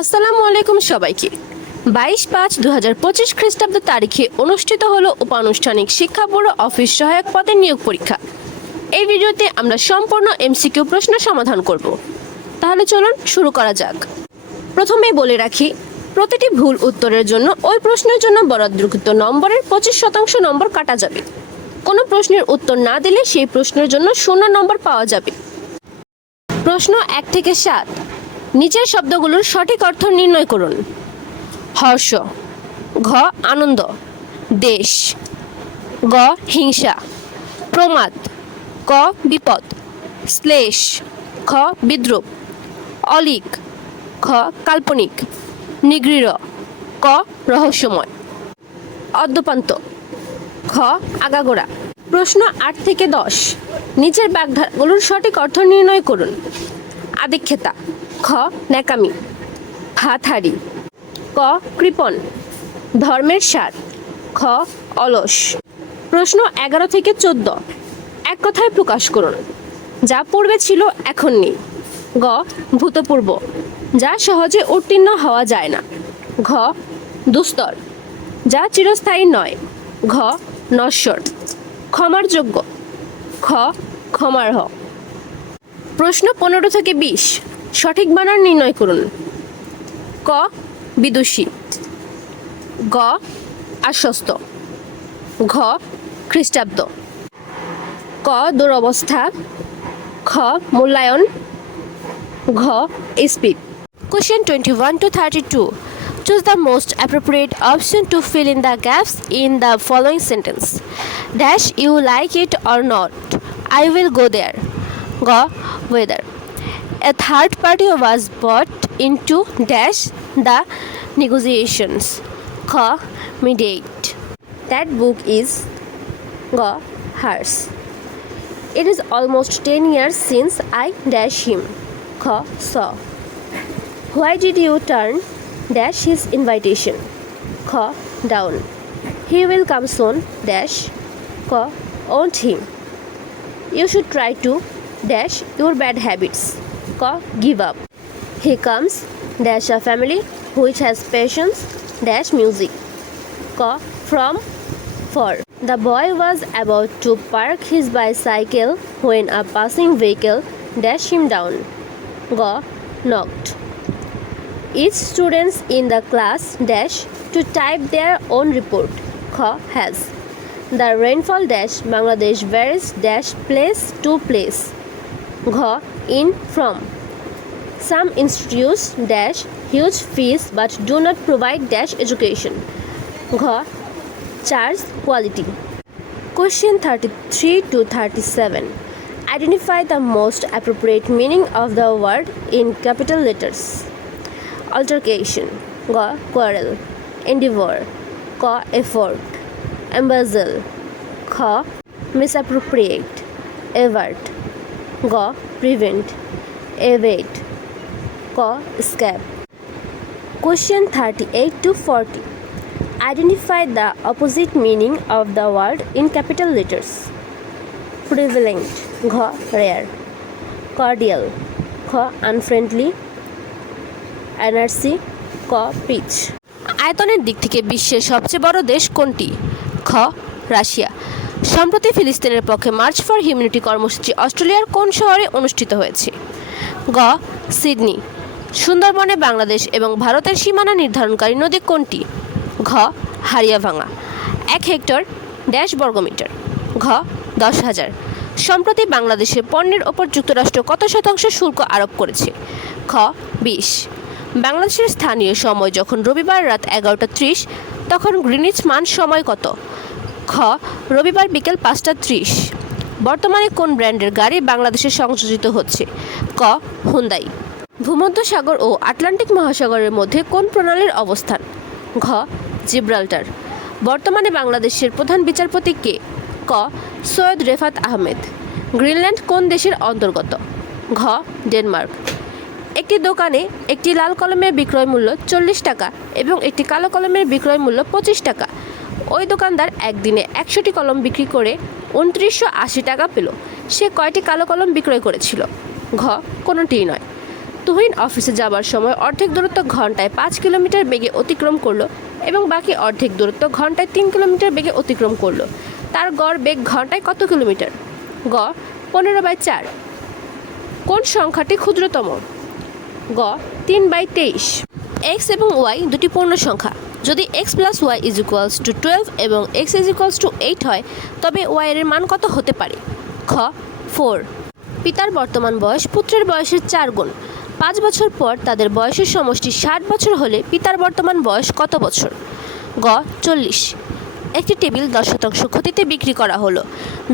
আসসালামু আলাইকুম সবাইকে। বাইশ পাঁচ দু হাজার পঁচিশ খ্রিস্টাব্দ তারিখে অনুষ্ঠিত হলো উপানুষ্ঠানিক শিক্ষা বোর্ড অফিস সহায়ক পদের নিয়োগ পরীক্ষা। এই ভিডিওতে আমরা সম্পূর্ণ এমসিকিউ প্রশ্ন সমাধান করব। তাহলে চলুন শুরু করা যাক। প্রথমেই বলে রাখি, প্রতিটি ভুল উত্তরের জন্য ওই প্রশ্নের জন্য বরাদ্দকৃত নম্বরের পঁচিশ শতাংশ নম্বর কাটা যাবে। কোনো প্রশ্নের উত্তর না দিলে সেই প্রশ্নের জন্য শূন্য নম্বর পাওয়া যাবে। প্রশ্ন এক থেকে সাত নিচের শব্দগুলোর সঠিক অর্থ নির্ণয় করুন। হর্ষ, ঘ, আনন্দ। দেশ, গ, হিংসা। প্রমাদ, ক, বিপদ। শ্লেষ, খ, বিদ্রুপ। অলিক খ কাল্পনিক। নিগৃঢ় ক, রহস্যময়। অদ্যপান্ত খ আগাগোড়া। প্রশ্ন আট থেকে দশ। নিচের বাগধারাগুলোর সঠিক অর্থ নির্ণয় করুন। আদিক্ষেতা খ, ন্যাকামি। হাতহারি ক, কৃপণ। ধর্মের স্বাদ। খ, অলস। প্রশ্ন এগারো থেকে চোদ্দ। এক কথায় প্রকাশ করুন। যা পূর্বে ছিল এখন নেই। গ, ভূতপূর্ব। যা সহজে উত্তীর্ণ হওয়া যায় না। ঘ, দুস্তর। যা চিরস্থায়ী নয়। ঘ, নশ্বর। ক্ষমার যোগ্য। খ ক্ষমার হ প্রশ্ন পনেরো থেকে বিশ। সঠিক বানান নির্ণয় করুন। ক, বিদুষী। গ, আশ্বস্ত। ঘ, খ্রিস্টাব্দ। ক, দুরবস্থা। খ, মূল্যায়ন। ঘ, speed. Question twenty one to thirty to choose the most appropriate option to fill in the gaps in the following sentence dash you like it or not I will go there গ whether A third party was brought into dash the negotiations. Mediate. That book is Ga hers. It is almost 10 years since I dash him. Kha saw. Why did you turn dash his invitation? Kha down. He will come soon dash Kha want him. You should try to dash your bad habits. Ka give up. He comes dash a family which has patience dash music. Ka from for. The boy was about to park his bicycle when a passing vehicle dashed him down. Ga knocked. Each students in the class dash to type their own report. Kha has. The rainfall dash Bangladesh varies dash place to place. Gha in from. Some institutes dash huge fees but do not provide dash education. Charge quality. Question 33 to 37. Identify the most appropriate meaning of the word in capital letters. Altercation. Quarrel. Endeavor. Effort. Embezzle. Kha misappropriate. Avert. Ga prevent. Evade. Ka escape. Question 38 to 40. Identify the opposite meaning of the word in capital letters. Prevalent. Gha rare. Cordial. Kha unfriendly. Energy ক pitch আয়তনের দিক থেকে বিশ্বের সবচেয়ে বড় দেশ কোনটি খ রাশিয়া সম্প্রতি ফিলিস্তিনের পক্ষে মার্চ ফর হিউম্যানিটি কর্মসূচি অস্ট্রেলিয়ার কোন শহরে অনুষ্ঠিত হয়েছে? গ. সিডনি, সুন্দরবনে বাংলাদেশ এবং ভারতের সীমানা নির্ধারণকারী নদী কোনটি? ঘ. হারিয়াভাঙা এক হেক্টর, ড্যাশ বর্গমিটার। ঘ. দশ হাজার। সম্প্রতি বাংলাদেশে পণ্যের ওপর যুক্তরাষ্ট্র কত শতাংশ শুল্ক আরোপ করেছে? খ. বিশ। বাংলাদেশের স্থানীয় সময় যখন রবিবার রাত এগারোটা ত্রিশ, তখন গ্রিনিচ মান সময় কত? খ রবিবার বিকেল পাঁচটা ত্রিশ। বর্তমানে কোন ব্র্যান্ডের গাড়ি বাংলাদেশে সংযোজিত হচ্ছে? ক, হুন্দাই। ভূমধ্যসাগর ও আটলান্টিক মহাসাগরের মধ্যে কোন প্রণালীর অবস্থান? ঘ, জিব্রাল্টার। বর্তমানে বাংলাদেশের প্রধান বিচারপতি কে? ক, সৈয়দ রেফাত আহমেদ। গ্রিনল্যান্ড কোন দেশের অন্তর্গত? ঘ, ডেনমার্ক। একটি দোকানে একটি লাল কলমের বিক্রয় মূল্য চল্লিশ টাকা এবং একটি কালো কলমের বিক্রয় মূল্য পঁচিশ টাকা। ওই দোকানদার একদিনে একশোটি কলম বিক্রি করে উনত্রিশশো আশি টাকা পেল। সে কয়টি কালো কলম বিক্রয় করেছিল? ঘ, কোনোটিই নয়। তুহিন অফিসে যাবার সময় অর্ধেক দূরত্ব ঘন্টায় পাঁচ কিলোমিটার বেগে অতিক্রম করল এবং বাকি অর্ধেক দূরত্ব ঘন্টায় তিন কিলোমিটার বেগে অতিক্রম করল। তার গড় বেগ ঘন্টায় কত কিলোমিটার? গ, পনেরো বাই চার। কোন সংখ্যাটি ক্ষুদ্রতম? গ, তিন বাই তেইশ। এক্স এবং ওয়াই দুটি পূর্ণ সংখ্যা। যদি X plus Y is equals to twelve এবং X is equals to eight হয়, তবে ওয়াই এর মান কত হতে পারে? খ ফোর পিতার বর্তমান বয়স পুত্রের বয়সের চার গুণ। পাঁচ বছর পর তাদের বয়সের সমষ্টি ষাট বছর হলে পিতার বর্তমান বয়স কত বছর? গ, চল্লিশ। একটি টেবিল দশ শতাংশ ক্ষতিতে বিক্রি করা হলো।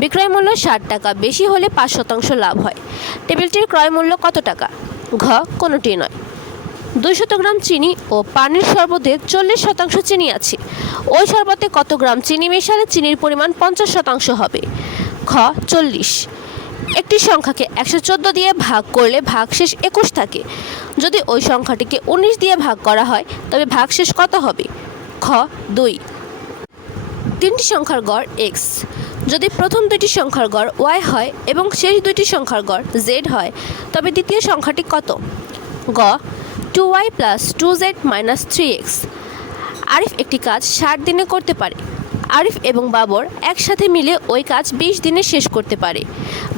বিক্রয় মূল্য ষাট টাকা, বেশি হলে পাঁচ শতাংশ লাভ হয়। টেবিলটির ক্রয় মূল্য কত টাকা? ঘ কোনোটি নয়। দুইশত গ্রাম চিনি ও পানির শরবতে চল্লিশ শতাংশ চিনি আছে। ওই শরবতে কত গ্রাম চিনি মেশালে চিনির পরিমাণ পঞ্চাশ শতাংশ হবে? খ, চল্লিশ। একটি সংখ্যাকে একশো চোদ্দ দিয়ে ভাগ করলে ভাগশেষ একুশ থাকে। যদি ওই সংখ্যাটিকে উনিশ দিয়ে ভাগ করা হয়, তবে ভাগশেষ কত হবে? খ, দুই। তিনটি সংখ্যার গড় এক্স যদি প্রথম দুইটি সংখ্যার গড় ওয়াই হয় এবং শেষ দুইটি সংখ্যার গড় জেড হয়, তবে দ্বিতীয় সংখ্যাটি কত? গ two Y plus two Z minus three X. Arif একটি কাজ ষাট দিনে করতে পারে। আরিফ এবং বাবর একসাথে মিলে ওই কাজ বিশ দিনে শেষ করতে পারে।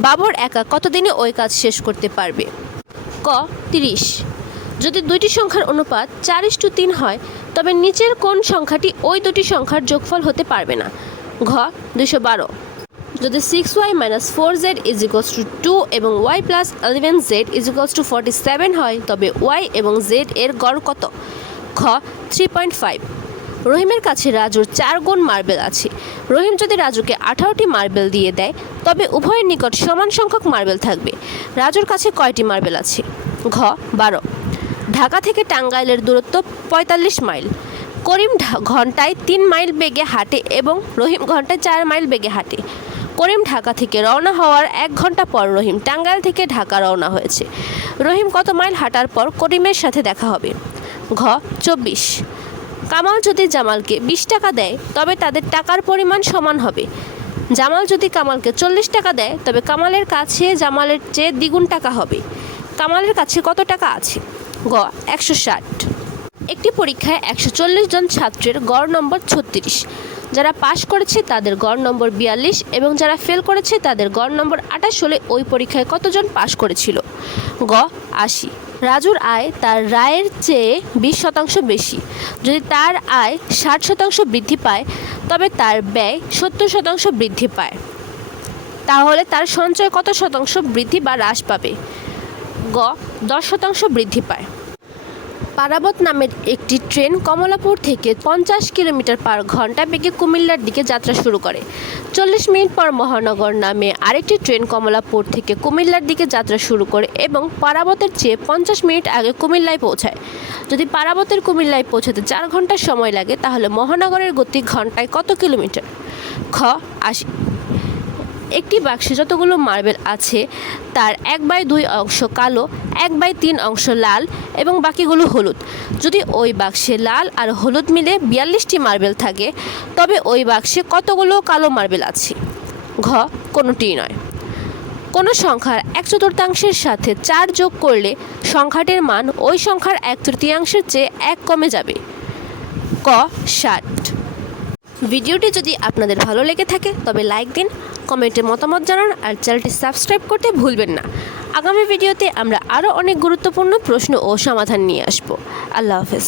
বাবর একা কত দিনে ওই কাজ শেষ করতে পারবে? ক, তিরিশ। যদি দুইটি সংখ্যার অনুপাত চার ইস্টু তিন হয়, তবে নিচের কোন সংখ্যাটি ওই দুটি সংখ্যার যোগফল হতে পারবে না? ঘ দুশো বারো। যদি six Y minus four Z is equals to two এবং Y plus eleven Z is equals to forty seven হয়, তবে ওয়াই এবং জেড এর গড় কত? খ থ্রি পয়েন্ট ফাইভ রহিমের কাছে রাজুর চার গুণ মার্বেল আছে। রহিম যদি রাজুকে আঠারোটি মার্বেল দিয়ে দেয়, তবে উভয়ের নিকট সমান সংখ্যক মার্বেল থাকবে। রাজুর কাছে কয়টি মার্বেল আছে? ঘ, বারো। ঢাকা থেকে টাঙ্গাইলের দূরত্ব পঁয়তাল্লিশ মাইল। করিম ঘন্টায় তিন মাইল বেগে হাঁটে এবং রহিম ঘন্টায় চার মাইল বেগে হাঁটে। করিম ঢাকা থেকে রওনা হওয়ার এক ঘণ্টা পর রহিম টাঙ্গাইল থেকে ঢাকা রওনা হয়েছে। রহিম কত মাইল হাঁটার পর করিমের সাথে দেখা হবে। ঘ, চব্বিশ। কামাল যদি জামালকে বিশ টাকা দেয়, তবে তাদের টাকার পরিমাণ সমান হবে। জামাল যদি কামালকে চল্লিশ টাকা দেয়, তবে কামালের কাছে জামালের চেয়ে দ্বিগুণ টাকা হবে। কামালের কাছে কত টাকা আছে? গ একশো ষাট। একটি পরীক্ষায় একশো চল্লিশ জন ছাত্রের গড় নম্বর ছত্রিশ। যারা পাশ করেছে তাদের গড় নম্বর বিয়াল্লিশ এবং যারা ফেল করেছে তাদের গড় নম্বর আঠাশ হলে ওই পরীক্ষায় কতজন পাশ করেছিল? গ, আশি। রাজুর আয় তার রায়ের চেয়ে বিশ শতাংশ বেশি। যদি তার আয় ষাট শতাংশ বৃদ্ধি পায়, তবে তার ব্যয় সত্তর শতাংশ বৃদ্ধি পায়। তাহলে তার সঞ্চয় কত শতাংশ বৃদ্ধি বা হ্রাস পাবে? গ, দশ শতাংশ বৃদ্ধি পায়। পারাবত নামের একটি ট্রেন কমলাপুর থেকে পঞ্চাশ কিলোমিটার পার ঘণ্টা বেগে কুমিল্লার দিকে যাত্রা শুরু করে। চল্লিশ মিনিট পর মহানগর নামে আরেকটি ট্রেন কমলাপুর থেকে কুমিল্লার দিকে যাত্রা শুরু করে এবং পারাবতের চেয়ে পঞ্চাশ মিনিট আগে কুমিল্লায় পৌঁছায়। যদি পারাবতের কুমিল্লায় পৌঁছাতে চার ঘণ্টা সময় লাগে, তাহলে মহানগরের গতি ঘন্টায় কত কিলোমিটার? খ, আশি একটি বাক্সে যতগুলো মার্বেল আছে, তার এক বাই দুই অংশ কালো, এক বাই তিন অংশ লাল এবং বাকিগুলো হলুদ। যদি ওই বাক্সে লাল আর হলুদ মিলে বিয়াল্লিশটি মার্বেল থাকে, তবে ওই বাক্সে কতগুলো কালো মার্বেল আছে? ঘ কোনোটিই নয়। কোনো সংখ্যার এক চতুর্থাংশের সাথে চার যোগ করলে সংখ্যাটির মান ওই সংখ্যার এক তৃতীয়াংশের চেয়ে এক কমে যাবে। ক, ষাট। ভিডিওটি যদি আপনাদের ভালো লেগে থাকে, তবে লাইক দিন কমেন্টে মতামত জানান আর চ্যানেলটি সাবস্ক্রাইব করতে ভুলবেন না। আগামী ভিডিওতে আমরা আরও অনেক গুরুত্বপূর্ণ প্রশ্ন ও সমাধান নিয়ে আসব। আল্লাহ হাফেজ।